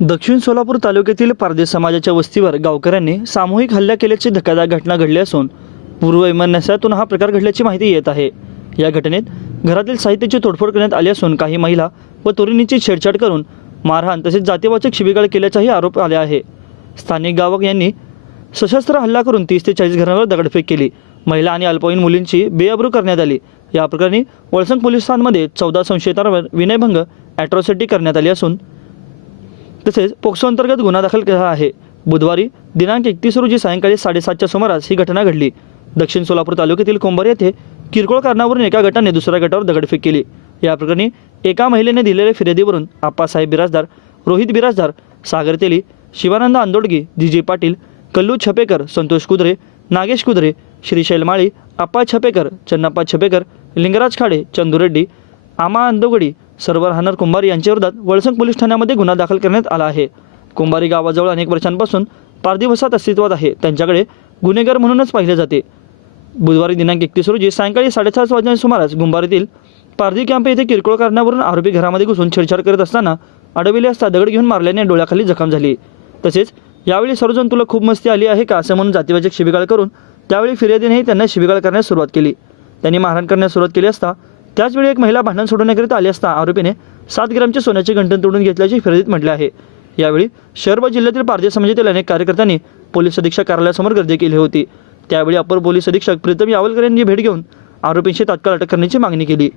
दक्षिण सोलापूर तालुक्यातील पारदेस समाजाच्या वस्तीवर गावकऱ्यांनी सामूहिक हल्ला केल्याची धक्कादायक घटना घडली असून पूर्व वैमनस्यातून हा प्रकार घडल्याची माहिती येत आहे. या घटनेत घरातील साहित्याची तोडफोड करण्यात आली असून काही महिला व तरुणींची छेडछाड करून मारहाण तसेच जातीवाचक शिबिगाळ केल्याचाही आरोप आले आहे. स्थानिक गावक यांनी सशस्त्र हल्ला करून तीस ते चाळीस घरांवर दगडफेक केली. महिला आणि अल्पवयीन मुलींची बेअब्रू करण्यात आली. या प्रकरणी वळसंग पोलिसांमध्ये चौदा संशयितांवर विनयभंग ॲट्रॉसिटी करण्यात आली असून तसेच पोक्सो अंतर्गत गुन्हा दाखल केला आहे. बुधवारी दिनांक एकतीस रोजी सायंकाळी साडेसातच्या सुमारास ही घटना घडली. दक्षिण सोलापूर तालुक्यातील कोंभार येथे किरकोळ कारणावरून एका गटाने दुसऱ्या गटावर दगडफेक केली. या प्रकरणी एका महिलेने दिलेल्या फिर्यादीवरून आप्पासाहेब बिराजदार रोहित बिराजदार सागर तेली शिवानंद आंदोडगी दिजे पाटील कल्लू छपेकर संतोष कुदरे नागेश कुदरे श्रीशैल माळी आप्पा छपेकर चन्नप्पा छपेकर लिंगराज खाडे चंदू रेड्डी आमा अंदोगडी सर्वर राहणार कुंभारी यांच्याविरोधात वळसंग पोलीस ठाण्यामध्ये गुन्हा दाखल करण्यात आला आहे. कुंभारी गावाजवळ अनेक वर्षांपासून पारदिवसात अस्तित्वात आहे. त्यांच्याकडे गुन्हेगार म्हणूनच पाहिले जाते. बुधवारी दिनांक एकतीस रोजी सायंकाळी साडेसात वाजण्या सुमारास गुंबारीतील पारधी कॅम्प येथे किरकोळ कारणावरून आरोपी घरामध्ये घुसून छेडछाड करत असताना अडविले असता दगड घेऊन मारल्याने डोळ्याखाली जखम झाली. तसेच यावेळी सर्वजण तुला खूप मस्ती आली आहे का असं म्हणून जातीवाचक शिबिगाळ करून त्यावेळी फिर्यादीनेही त्यांना शिबिगाळ करण्यास सुरुवात केली. त्यांनी मारहाण करण्यास सुरुवात केली असता त्याचवेळी एक महिला भांडण सोडवण्याकरिता आली असता आरोपीने सात ग्रामचे सोन्याचे गंठण तोडून घेतल्याचे फिर्यादीत म्हटले आहे. यावेळी शहर व जिल्ह्यातील पारधी समाजातील अनेक कार्यकर्त्यांनी पोलीस अधीक्षक कार्यालयासमोर गर्दी केली होती. त्यावेळी अपर पोलीस अधीक्षक प्रीतम यावलकर यांनी भेट घेऊन आरोपींची तात्काळ अटक करण्याची मागणी केली.